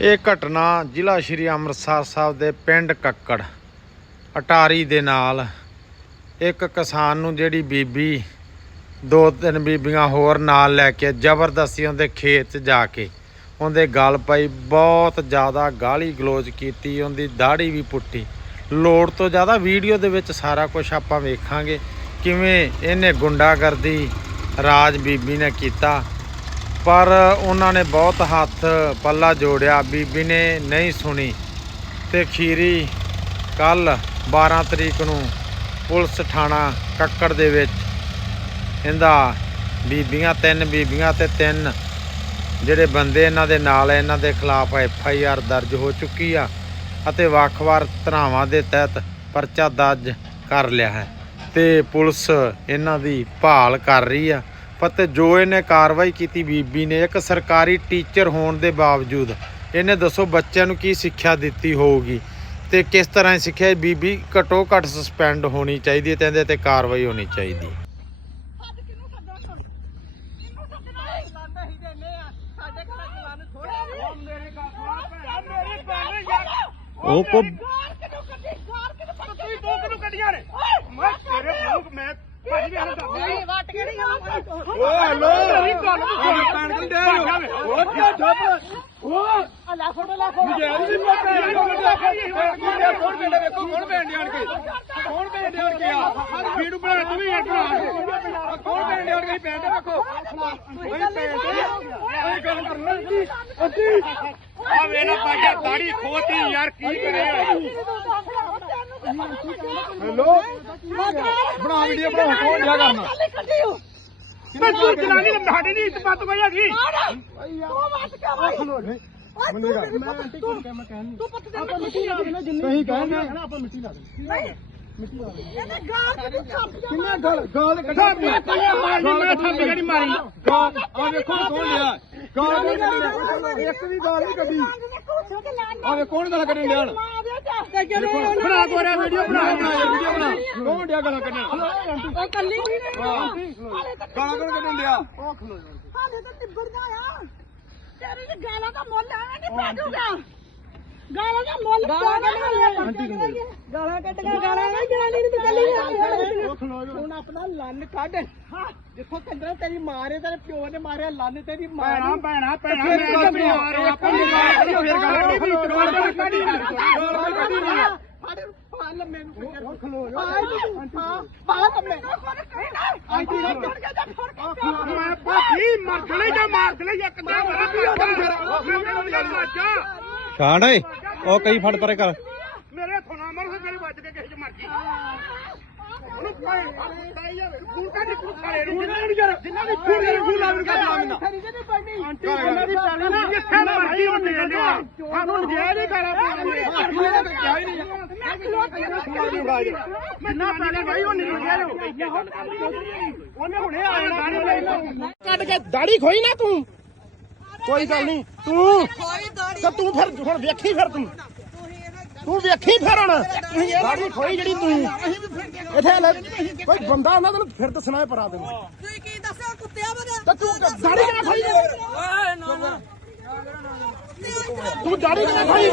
ਇਹ ਘਟਨਾ ਜ਼ਿਲ੍ਹਾ ਸ਼੍ਰੀ ਅੰਮ੍ਰਿਤਸਰ ਸਾਹਿਬ ਦੇ ਪਿੰਡ ਕੱਕੜ, ਅਟਾਰੀ ਦੇ ਨਾਲ ਇੱਕ ਕਿਸਾਨ ਨੂੰ ਜਿਹੜੀ ਬੀਬੀ ਦੋ ਤਿੰਨ ਬੀਬੀਆਂ ਹੋਰ ਨਾਲ ਲੈ ਕੇ ਜ਼ਬਰਦਸਤੀ ਉਹਦੇ ਖੇਤ 'ਚ ਜਾ ਕੇ ਉਹਦੇ ਗਲ ਪਾਈ, ਬਹੁਤ ਜ਼ਿਆਦਾ ਗਾਲੀ ਗਲੋਚ ਕੀਤੀ, ਉਹਦੀ ਦਾੜੀ ਵੀ ਪੁੱਟੀ। ਲੋੜ ਤੋਂ ਜ਼ਿਆਦਾ ਵੀਡੀਓ ਦੇ ਵਿੱਚ ਸਾਰਾ ਕੁਝ ਆਪਾਂ ਵੇਖਾਂਗੇ, ਕਿਵੇਂ ਇਹਨੇ ਗੁੰਡਾਗਰਦੀ ਰਾਜ ਬੀਬੀ ਨੇ ਕੀਤਾ। ਪਰ ਉਹਨਾਂ ਨੇ ਬਹੁਤ ਹੱਥ ਪੱਲਾ ਜੋੜਿਆ। ਬੀਬੀ ਨੇ ਨਹੀਂ ਸੁਣੀ ਤੇ ਖੀਰੀ ਕੱਲ 12 ਤਰੀਕ ਨੂੰ ਪੁਲਿਸ ਥਾਣਾ ਕੱਕੜ ਦੇ ਵਿੱਚ ਇਹਦਾ ਬੀਬੀਆਂ, ਤਿੰਨ ਬੀਬੀਆਂ ਤੇ ਤਿੰਨ ਜਿਹੜੇ ਬੰਦੇ ਇਹਨਾਂ ਦੇ ਨਾਲ ਇਹਨਾਂ ਦੇ ਖਿਲਾਫ ਐਫ ਆਈ ਆਰ ਦਰਜ ਹੋ ਚੁੱਕੀ ਆ ਅਤੇ ਵੱਖ-ਵੱਖ ਧਰਾਵਾਂ ਦੇ ਤਹਿਤ ਪਰਚਾ ਦਰਜ ਕਰ ਲਿਆ ਹੈ ਤੇ ਪੁਲਿਸ ਇਹਨਾਂ ਦੀ ਭਾਲ ਕਰ ਰਹੀ ਆ। ਪਤੇ ਜੋ ਇਹਨੇ ਕਾਰਵਾਈ ਕੀਤੀ ਬੀਬੀ ਨੇ ਇੱਕ ਸਰਕਾਰੀ ਟੀਚਰ ਹੋਣ ਦੇ ਬਾਵਜੂਦ। ਇਹਨੇ ਦੱਸੋ ਬੱਚਿਆਂ ਨੂੰ ਕੀ ਸਿੱਖਿਆ ਦਿੱਤੀ ਹੋਊਗੀ? ਤੇ ਕਿਸ ਤਰ੍ਹਾਂ ਦੀ ਸਿੱਖਿਆ? ਬੀਬੀ ਘਟੋ ਘੱਟ ਸਸਪੈਂਡ ਹੋਣੀ ਚਾਹੀਦੀ ਹੈ ਤੇ ਇਹਦੇ ਤੇ ਕਾਰਵਾਈ ਹੋਣੀ ਚਾਹੀਦੀ ਹੈ। ਉਹ ਕੋ- ਕੱਢੀ ਗਾਰ ਤੂੰ ਕੱਢੀਆਂ ਨੇ। ਮੈਂ ਤੇਰੇ ਮੂੰਹ ਮੈਂ ਭਾਜੀ ਵੇਖ ਲਾ ਓਏ ਵੱਟ ਕਿਹੜੀ ਗੱਲ ਓਏ ਹਲੋ ਮੇਰੀ ਗੱਲ ਨੂੰ ਪੈਣ ਕਿੰਦੇ ਓ ਕੀ ਜੱਬ ਓ ਅੱਲਾ ਫੋਟੋ ਲਾ ਫੋਟੋ ਮੇਰੀ ਵੀ ਪੈਣ ਕਿੰਦੇ ਕੌਣ ਪਿੰਡੇ ਵੇਖੋ ਕੌਣ ਪੈਣ ਆਣ ਕੇ ਕੌਣ ਪੈਣ ਆਣ ਕੇ ਆ ਵੀਡੀਓ ਬਣਾ ਤੂੰ ਵੀ ਇੱਕ ਬਣਾ ਕੌਣ ਪੈਣ ਆਣ ਕੇ ਪੈਣ ਵੇਖੋ ਓਏ ਪੈਣ ਓਏ ਗੱਲ ਕਰਨਾ ਜੀ ਅੱਧੀ ਆ ਵੇਲਾ ਪਾਜਾ ਦਾੜੀ ਖੋਤੀ ਯਾਰ ਕੀ ਕਰੇ ਹੈਲੋ। ਬਣਾ ਵੀਡੀਓ ਬਣਾ ਕੌਣ ਜਾ ਕਰਨਾ? ਮੈਂ ਤੂੰ ਜਨਾਨੀ ਨੇ ਸਾਡੀ ਨਹੀਂ ਇੱਜ਼ਤ ਪੱਤ ਕੋਈ ਹੈਗੀ। ਤੂੰ ਬਾਤ ਕਰ ਭਾਈ ਕਹਿਣ ਤੂੰ ਪੱਤ ਦੇ ਮਿੱਟੀ ਲਾ ਜਿੰਨੀ ਸਹੀ ਕਹਿਣ ਆਪਾਂ ਮਿੱਟੀ ਲਾ ਦੇਣੀ। ਮਿੱਟੀ ਲਾ ਦੇਣੀ। ਇਹਨੇ ਗਾਲ ਕਿਹਦੀ ਛੱਪ ਕਿੰਨੇ ਗਾਲ ਗਾਲ ਕੱਢੀ ਮੈਂ ਕੱਲਿਆ ਮਾਰੀ? ਮੈਂ ਥੱਪ ਜਿਹੜੀ ਮਾਰੀ? ਗਾਲ ਆ ਵੇਖੋ ਕੌਣ ਲਿਆ। ਗਾਲ ਇੱਕ ਵੀ ਗਾਲ ਨਹੀਂ ਕੱਢੀ। ਆ ਵੇ ਕੌਣ ਗਾਲ ਕੱਢਣ ਲਿਆ ਬਣਾ ਕੋਰਿਆ ਵੀਡੀਓ ਬਣਾ ਵੀਡੀਓ ਬਣਾ। ਕੌਣ ਡਿਆ ਗਾਲਾਂ ਕੱਢਣ ਉਹ ਕੱਲੀ ਗਾਲਾਂ ਕੌਣ ਕੱਢਣ ਡਿਆ। ਹਾਲੇ ਤਾਂ ਨਿਬੜਦਾ ਆ ਤੇਰੇ ਦੀ ਗਾਲਾਂ ਦਾ ਮੁੱਲ ਆਣਾ ਨਹੀਂ ਪੈ ਜਾਊਗਾ ਗਾਲਾਂ ਦਾ ਮੁੱਲ ਗਾਲਾਂ ਗਾਲਾਂ ਕੱਢ ਕੇ ਗਾਲਾਂ ਨਾ ਜਨਾਨੀ ਨੂੰ ਕੱਲੀ ਹੁਣ ਆਪਣਾ ਲੰਨ ਕੱਢ। ਜਿੱਥੋਂ ਕੰਦਰਾ ਤੇਰੀ ਮਾਂ ਨੇ ਤੇਰੇ ਪਿਓ ਨੇ ਮਾਰਿਆ ਲੰਨ ਤੇਰੀ ਮਾਂ ਭੈਣਾ ਭੈਣਾ ਭੈਣਾ ਮੈਂ ਪਿਆਰ ਆਪਣੀ ਮਾਂ ਦੀ ਫਿਰ ਗੱਲ ਵੀ ਗਾਲ ਕੱਢੀ ਪਾ ਲੰਮੇ ਨੂੰ ਖਲੋ ਹਾਂ ਪਾ ਲੰਮੇ ਆਂਟੀ ਦਾ ਟੁੱਟ ਗਿਆ ਜਾ ਫੜ ਕੇ ਮੈਂ ਭਾਜੀ ਮਰ ਗਲੇ ਜਾਂ ਮਾਰ ਗਲੇ ਇੱਕ ਦਾ ਛਾੜ ਓਏ। ਉਹ ਕਈ ਫੜ ਪਰੇ ਕਰ। ਮੇਰੇ ਥੋਣਾ ਮਰ ਮੇਰੇ ਵੱਜ ਕੇ ਕਿਸੇ ਚ ਮਰ ਗਈ। ਉਹਨੂੰ ਪਾਏ ਪਾਈ ਜਾਵੇ ਫੂਲ ਕੱਢ ਖਾਲੇ ਨੂੰ ਜਿੰਨਾ ਵੀ ਕਾ ਨਾਮ ਨਾ ਆਂਟੀ ਜਿੰਨਾ ਦੀ ਪਾਣੀ ਨਾ ਜਿੱਥੇ ਮਰਜ਼ੀ ਹੁੰਦੇ ਜਾਂਦੇ ਆ ਸਾਨੂੰ ਨਜਾਇਜ਼ ਹੀ ਕਰਾ ਮੈਂ ਨਾ ਪਾਣੀ ਗਈ ਉਹ ਨਹੀਂ ਉਹਨੇ ਹੁਣੇ ਆ ਜਾਣਾ ਕੱਢ ਕੇ ਦਾੜੀ ਖੋਈ ਨਾ ਤੂੰ ਕੋਈ ਗੱਲ ਨਹੀਂ ਤੂੰ ਤੇ ਤੂੰ ਫਿਰ ਹੁਣ ਵੇਖੀ ਫਿਰ ਤੂੰ ਤੂੰ ਵੇਖੀ ਫਿਰ ਹੁਣ ਦਾੜੀ ਖੋਈ ਜਿਹੜੀ ਤੂੰ। ਇੱਥੇ ਲੈ ਕੋਈ ਬੰਦਾ ਆਉਂਦਾ ਤੈਨੂੰ ਫਿਰ ਦੱਸਣਾ ਹੈ ਪਰਾ ਤੈਨੂੰ। ਤੁਸੀਂ ਕੀ ਦੱਸਿਆ? ਕੁੱਤਿਆਂ ਬਾਰੇ? ਤੇ ਤੂੰ ਦਾੜੀ ਕਿਵੇਂ ਖੋਈ? ਓਏ ਨਾ ਤੂੰ ਦਾੜੀ ਕਿਵੇਂ ਖੋਈ?